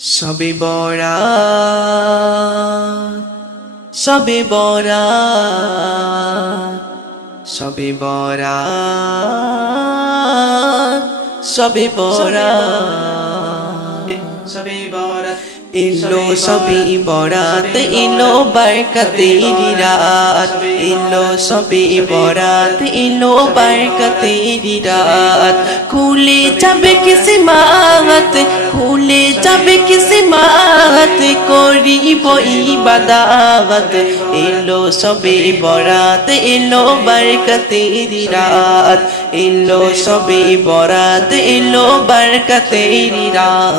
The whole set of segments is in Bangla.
শবে বরাত শবে বরাত শবে বরাত শবে বরাত শবে বরাত ইল্লো শবে বরাত ইল্লো বরকতেরি রাত ইল্লো শবে বরাত ইল্লো বরকতেরি রাত খুলে যাবে কিসমত খুলে যাবে কিসমত করিব ইবাদত ইল্লো শবে বরাত ইল্লো বরকতেরি রাত ইল্লো শবে বরাত ইল্লো বরকতেরি রাত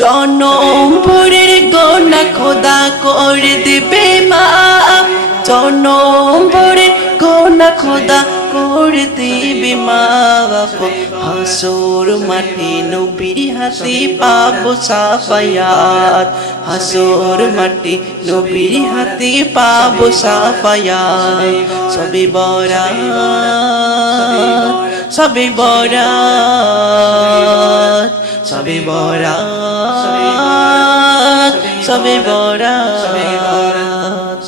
জনম ভরের গোনা খোদা করে দেবে মাফ জনম ভরের গোনা খোদা করে দেবে মাফ হাসর মাঠে নবীর হাতে পাবো সাফায়াত হাসর মাঠে নবীর হাতে পাবো সাফায়াত শবে বরাত শবে বরাত শবে বরাত শবে বরাত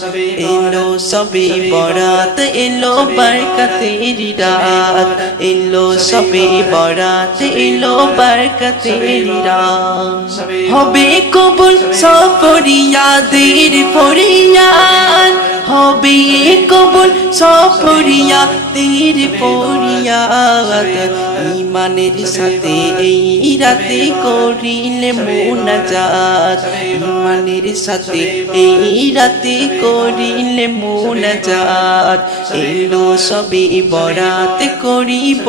এলো শবে বরাত এলো বরকতেরি রাত এলো শবে বরাত এলো বরকতেরি রাত হবে কবুল সফরিয়াদের ফরিয়াদ হবে কবুল সফরিয়াদের ফরিয়াদ ইমানের সাথে এই রাতে করিলে মুনাজাত ইমানের সাথে এই রাতে করিলে মুনাজাত এলো শবে বরাত করিব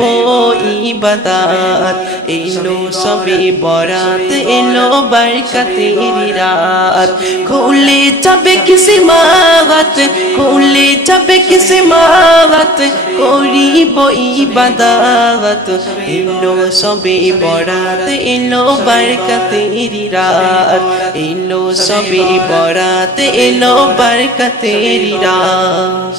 ইবাদত এলো শবে বরাত এলো বরকতেরি রাত খুলে যাবে কিসমত খুলে যাবে কিসমত করিব ইবাদত এলো শবে বরাত এলো বরকতেরি রাত এলো শবে বরাত এলো বরকতেরি রাত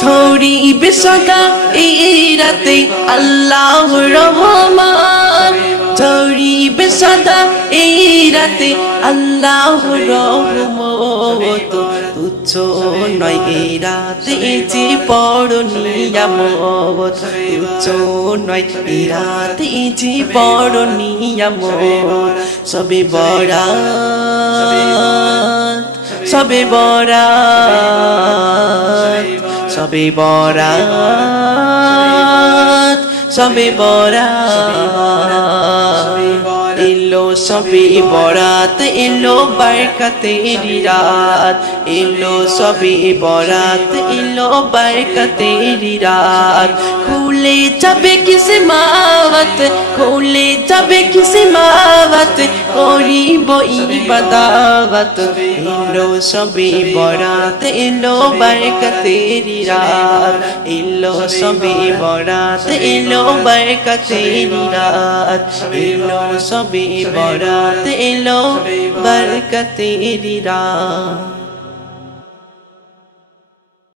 ঝরিবে সদা এই রাতে আল্লাহর রহমত ঝরিবে সদা এই রাতে আল্লাহর রহমত তুচ্ছ নয় এই রাতে যে বড় নিয়ামত তুচ্ছ নয় এই রাতে যে বড় নিয়ামত শবে বরাত শবে বরাত শবে বরাত শবে বরাত এলো শবে বরাত এলো বরকতেরি রাত এলো শবে বরাত এলো বরকতেরি রাত খুলে যাবে কিসমত খুলে যাবে কিসমত করিব ইবাদত এলো শবে বরাত এলো বরকতেরি রাত এলো শবে বরাত এলো বরকতেরি রাত এলো শবে বরাত এলো বরকতেরি রাত।